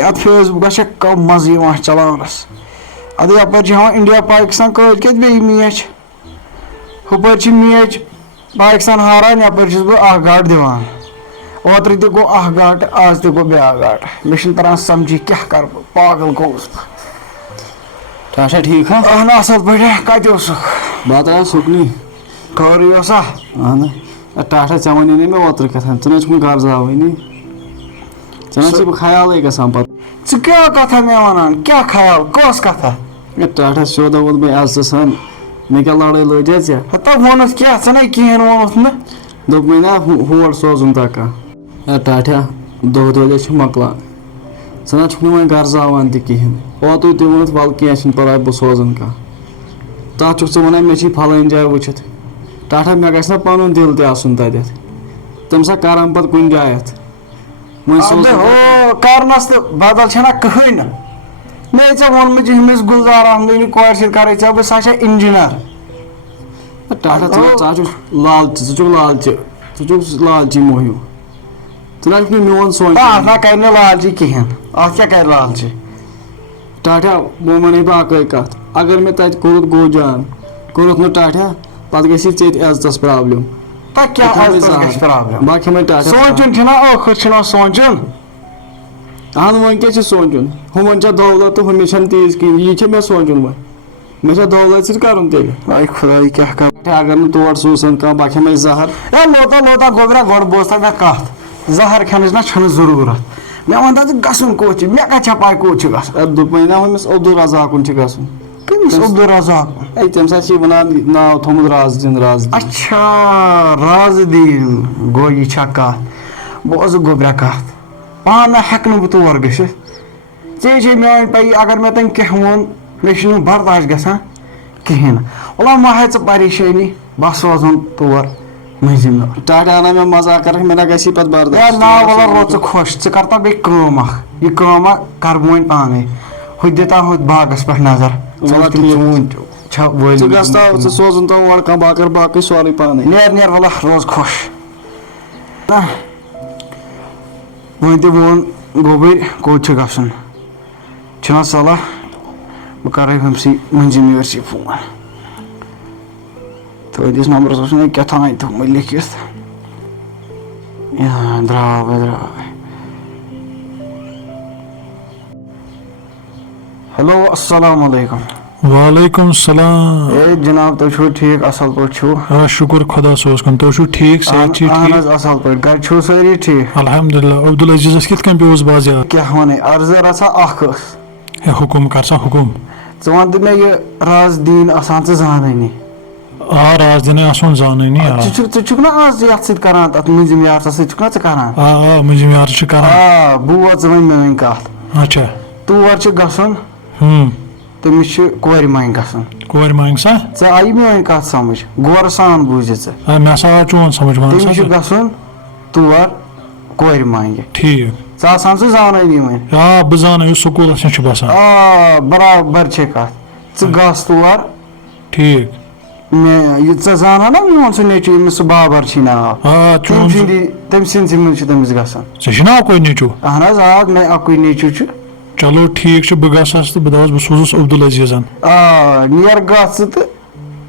ات face books کم مزہ چلاونس ادٕ یپٲرۍ چھِ ہاوان انڈیا پاکستان کٲلۍ کٮ۪تھ بیٚیہِ میچ ہُپٲرۍ چھِ میچ پاکستان ہاران یپٲرۍ چھُس بہٕ اکھ گاٹہٕ دِوان اوترٕ تہِ گوٚو اکھ گاٹہٕ آز تہِ گوٚو بیٛاکھ گاٹہٕ مےٚ چھُنہٕ تران سمجھی کیٛاہ کرٕ بہٕ پاگل گوٚوُس بہٕ ٹھیٖک ٹھیٖک اہن اصل پٲٹھۍ کتہِ اوسُکھ بہٕ آیاس سُکنٕے خٲرٕے اوسا اہن ٹاٹا ژےٚ وَنی نہٕ مےٚ اوترٕ کیٛاہ ژٕ نہ چھُکھ نہٕ گرزاوٲنی ژےٚ نہ چھُے بہٕ خیالٕے گژھان پتہٕ ژٕ کیٛاہ کتھا مےٚ ونان کیٛاہ خیال کۄس کتھا ہے ٹاٹا سیوٚدا ووٚن مےٚ عزتہٕ سان مےٚ کیٛاہ لڑٲے لٲجیا ژےٚ ہتا ووٚنُتھ کیٛاہ ژٕ نَے کِہیٖنۍ ووٚنُتھ نہٕ دوٚپمَے نا ہور سوزُن تا کانٛہہ ہے ٹاٹا دۄہ دۄہ چھِ مۄکلان ژٕ نہ چھُکھ نہٕ وۄنۍ گرزاوان تہِ کِہیٖنۍ اوترٕ تہِ ووٚنُتھ وَلہٕ کینٛہہ چھُنہٕ پرواے بہٕ سوزَن کانٛہہ تَتھ چھُکھ ژٕ وَنان مےٚ چھِ فلٲنۍ جاے وٕچھِتھ ٹاٹا مےٚ گژھِ نا پَنُن دِل تہِ آسُن تَتٮ۪تھ تَمہِ ساتہٕ کَران پَتہٕ کُنہِ جایہِ اَتھ کرنس تہٕ بدل چھےٚ نا کٕہٕنۍ نہٕ مےٚ ژےٚ ووٚنمُت ہُمِس گُلزار احمدٕنہِ کورِ سۭتۍ کَرے ژےٚ بہٕ سۄ چھےٚ اِنجیٖنر ٹاٹا ژٕ چھُکھ لالچہِ ژٕ چھُکھ لالچی موہیوٗ ژٕ نہ چھُکھ نہٕ میون سونٛچ اَتھ نہ کرِ نہٕ لالچی کِہیٖنۍ اَتھ کیٛاہ کرِ لالچی ٹاٹا وۄنۍ وَنے بہٕ اَکٲے کَتھ اگر مےٚ تَتہِ کوٚرُتھ گوٚو جان کوٚرُتھ نہٕ ٹاٹا پَتہٕ گژھی ژےٚ تہِ عزتَس پرٛابلِم تۄہہِ کیٛاہ عزتَس گژھِ پرٛابلِم بہٕ کھٮ۪مَے ٹاٹا سونٛچُن چھُنہ ٲخٕر چھُنہ سونٛچُن اہن وۄنۍ کیٛاہ چھُ سونٛچُن ہُمَن چھےٚ دولت تہٕ ہُمِس چھَنہٕ تیٖژ کِہیٖنۍ یہِ چھےٚ مےٚ سونٛچُن وۄنۍ مےٚ چھےٚ دولت سۭتۍ کَرُن تیٚلہِ اے خۄداے کیٛاہ کَرٕ اگر نہٕ تور سوٗزَن کانٛہہ بہٕ کھٮ۪مَے زہر ہے لوتا گوٚبرا گۄڈٕ بوزتا مےٚ کَتھ زہر کھٮ۪نٕچ نہ چھَنہٕ ضروٗرت مےٚ وَن تہٕ ژٕ گژھُن کوٚت چھُ مےٚ کَتہِ چھےٚ پاے کوٚت چھُ گژھُن دوٚپمَے نا ہُمِس عبدالرزاقُن چھُ گژھُن کٔمِس عبدالرزاق ہے تَمہِ ساتہٕ چھِ وَنان ناو تھوٚمُت رازدیٖن اچھا رازدیٖن گوٚو یہِ چھا کَتھ بوز گوٚبرا کَتھ پانہٕ ہٮ۪کہٕ نہٕ بہٕ تور گٔژھِتھ ژےٚ چھے میٛٲنۍ پَیی اگر مےٚ تٔمۍ کینٛہہ ووٚن مےٚ چھُنہٕ برداش گژھان کِہیٖنۍ نہٕ وَلہ مہ ہَے ژٕ پریشٲنی بہٕ سوزُن تور مٔنٛزِم یور ٹاٹا اَنا مےٚ مزاق کَرَکھ مےٚ نہ گژھی پَتہٕ برداش نا وَلہ رو ژٕ خۄش ژٕ کَر تا بیٚیہِ کٲم اَکھ یہِ کٲما کَرٕ بہٕ وۄنۍ پانَے ہُتہِ دِتا ہُتھ باغَس پٮ۪ٹھ نظر ژٕ گژھ تا ژٕ سوزُن تو اورٕ کانٛہہ بہٕ کَرٕ باقٕے سورُے پانَے نیر وَلہ روز خۄش نہ وۄنۍ تہِ ووٚن گوٚبٕرۍ کوٚت چھُ گژھُن چھُنہ صلح بہٕ کَرے ہُمسٕے مٔنٛزِم یورسٕے فون تُہٕنٛدِس نمبرَس اوس مےٚ کیٛاہ تام تھوٚمُت لیکھِتھ درٛاو ہیلو السلام علیکُم وعلیکم السلام ہے جناب تُہۍ چھُو ٹھیٖک اَصٕل پٲٹھۍ چھُو آ شُکُر خۄدا صٲبَس کُن تُہۍ چھُو ٹھیٖک صحت چھِ اہن حظ اَصٕل پٲٹھۍ گرِ چھُو سٲری ٹھیٖک الحمدُاللہ عبدالعزیٖزَس کِتھ کٔنۍ پیوٚوُس بازیات کیٛاہ وَنے عرضہٕ رژھا اکھ ٲس ہے حُکُم کر سا حُکُم ژٕ وَن تہٕ مےٚ یہِ رازدیٖن آسان ژٕ زانٲنی آ رازدیٖنٕے آسُن زانٲنی آ ژٕ چھُکھ نا آز یَتھ سۭتۍ کران تَتھ مٔنٛزِم یارَس سۭتۍ چھُکھ نا ژٕ کران آ مٔنٛزِم یار چھِ کران بوز ژٕ وۄنۍ میٲنۍ کَتھ اچھا تور چھُ گژھُن تٔمِس چھُ کورِ مانٛگہِ گژھُن کورِ مانٛگہِ سا ژےٚ آیی میٲنۍ کَتھ سمجھ غورٕ سان بوٗزِ ژٕ مےٚ ہسا آو چون سمجھ تٔمِس چھُ گژھُن تور کورِ مانٛگہِ ٹھیٖک ژٕ آسان ژٕ زانٲنی وۄنۍ آ بہٕ زانہٕ یُس سکوٗلَس نِش چھُ باسان برابر چھے کَتھ ژٕ گژھ تور ٹھیٖک مےٚ یہِ ژٕ زانہٕ نا میون سُہ نیٚچوٗ ییٚمِس سُہ بابر چھی ناو تٔمۍ سٕنٛدۍ منٛز چھُ تٔمِس گژھُن ژےٚ چھُ نا اَکُے نیٚچوٗ اہن حظ آ مےٚ اَکُے نیٚچوٗ چھُ چلو ٹھیٖک چھُ بہٕ گژھس تہٕ بہٕ دَپَس بہٕ سوزُس عبدالعزیٖزَن نیر گژھ ژٕ تہٕ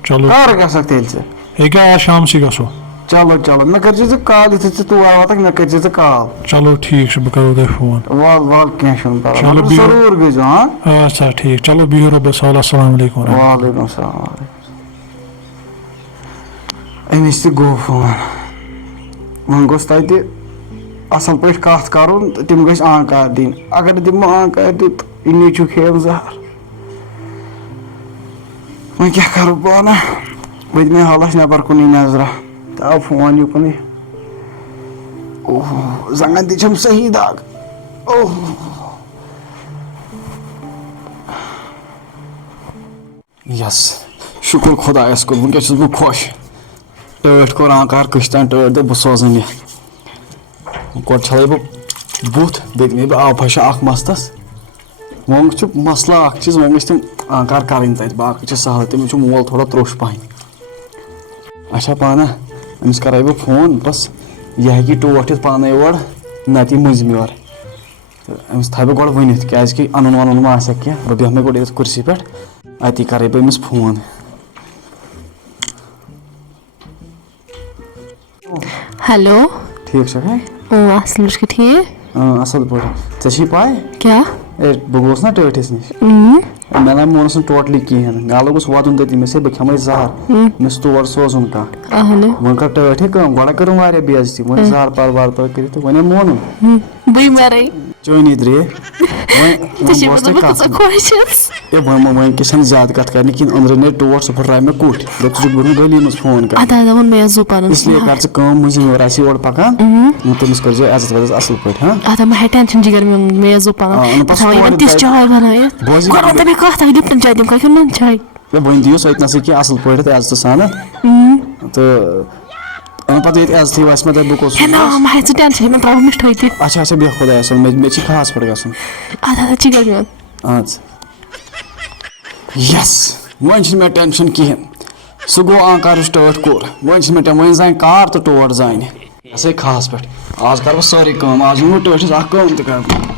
چلو کر گژھکھ تیٚلہِ ژٕ ییٚکیٛاہ آز شامسٕے گژھو چلو مےٚ کٔرزِ ژٕ کال یُتھُے ژٕ تور واتکھ مےٚ کٔرزِ ژٕ کال چلو ٹھیٖک چھُ بہٕ کرو تۄہہِ فون وَل کینٛہہ چھُنہٕ پَرواے ضروٗر گٔژھۍزیو اچھا ٹھیٖک چلو بِہِو رۄبَس حوالہٕ السلام علیکُم وعلیکُم السلام أمِس تہِ گوٚو فون وۄنۍ گوٚژھ تَتہِ اَصٕل پٲٹھۍ کَتھ کَرُن تہٕ تِم گٔژھۍ آنکار دِنۍ اگر نہٕ تِمو آنکار دیُت یہِ نیٚچوٗ کھیٚیَم زہر وۄنۍ کیٛاہ کَرٕ بہٕ وَنہ وۄنۍ دِ مےٚ حالَس نٮ۪بر کُنٕے نظرا تہٕ آو فون یُکُنٕے زنٛگن تہِ چھَم صحیح دگ یس شُکُر خۄدایَس کُن وٕنکیٚس چھُس بہٕ خۄش ٹٲٹھۍ کوٚر آنکار کٔشۍ تانۍ ٹٲٹھۍ دوٚپ بہٕ سوزَن یہِ گۄڈٕ چھَلے بہٕ بُتھ بیٚیہِ دِمے بہٕ آبہٕ پھَشا اکھ مستَس وۄنۍ چھُ مسلہٕ اکھ چیٖز وۄنۍ گٔژھۍ تِم آنکار کَرٕنۍ تَتہِ باقٕے چھِ سہل تٔمِس چھُ مول تھوڑا تروٚش پَہم اچھا پانہ أمِس کَرے بہٕ فون بَس یہِ ہیٚکہِ ٹوٹھ یِتھ پانے اور نَتہٕ یہِ مٔنٛزِم یورٕ تو أمِس تھاوِ بہٕ گۄڈٕ ؤنِتھ کیٛازِکہِ اَنُن وَنُن ما آسٮ۪کھ کینٛہہ بہٕ بیٚہمَے گۄڈٕ ییٚتٮ۪تھ کُرسی پٮ۪ٹھ اَتی کَرَے بہٕ أمِس فون. ہیلو ٹھیٖک چھَکھے؟ اصل پٲٹھۍ ٹھیٖک اَصٕل پٲٹھۍ. ژےٚ چھِی پَے کیٛاہ ہے بہٕ گوٚوُس نا ٹٲٹھِس نِش مےٚ نہ مونُس نہٕ ٹوٹلی کِہیٖنۍ مےٚ لوگُس وَدُن تٔتی مےٚ بہٕ کھٮ۪مَے زہر مےٚ چھُ تور سوزُن کانٛہہ اہنو وۄنۍ کٔر ٹٲٹھۍ کٲم گۄڈٕ کٔرٕم واریاہ بے عزتی وۄنۍ زار پار وار پار کٔرِتھ تہٕ وۄنۍ مونُم بٕے مَرَے چٲنی درٛے وۄنۍ بوز تۄہہِ کَتھ خۄش چھَس ہے وۄنۍ کہِ چھَنہٕ زیادٕ کَتھ کَرنہِ کِہیٖنۍ أنٛدرٕ نَے ٹوٹھ سُہ پھٕٹرایہِ مےٚ کوٚٹھۍ دوٚپ ژٕ چھُکھ برونٛہہ گٔلی منٛز فون کَران اَدٕ ووٚن مےٚ زو پَنُن اِسلیے کَر ژٕ کٲم مٔنٛزِم یورٕ آسہِ یورٕ پَکان تٔمِس کٔرۍزیو عزت وزت اَصٕل پٲٹھۍ ہاں اَدٕ مہ ہےٚ ٹٮ۪نشَن جِگر مےٚ زو پَنُن تِژھ چاے بَنٲیِتھ گۄڈٕ وَن تہٕ مےٚ کَتھ اَکھ لِپٹَن چاے دِمکھا کِنہٕ نُن چاے ہے وۄنۍ دِیِو أتۍنَسٕے کینٛہہ اَصٕل پٲٹھۍ تہٕ عزتہٕ سانَتھ تہٕ اَمہِ پَتہٕ ییٚتہِ عزتھٕے وَسہِ مےٚ تۄہہِ بہٕ کوٚت ہے نا مہ ہےٚ ژٕ ٹٮ۪نشَن یِمَن ترٛاوَکھ مِٹھٲے تہِ اچھا اچھا بیٚہہ خۄدایَس حوال مےٚ چھِ خاص پٲٹھۍ گژھُن اَدٕ جِگر میون اَدٕ سا یَس وۄنۍ چھِنہٕ مےٚ ٹٮ۪نشَن کِہیٖنۍ سُہ گوٚو آنکار یُس ٹٲٹھ کوٚر وۄنۍ چھِنہٕ مےٚ وۄنۍ زانہِ کار تہٕ ٹوٹھ زانہِ یہِ ہسا خاص پٲٹھۍ آز کَرٕ بہٕ سٲرٕے کٲم آز یِمہٕ بہٕ ٹٲٹھِس اَکھ کٲم تہِ کَرٕ بہٕ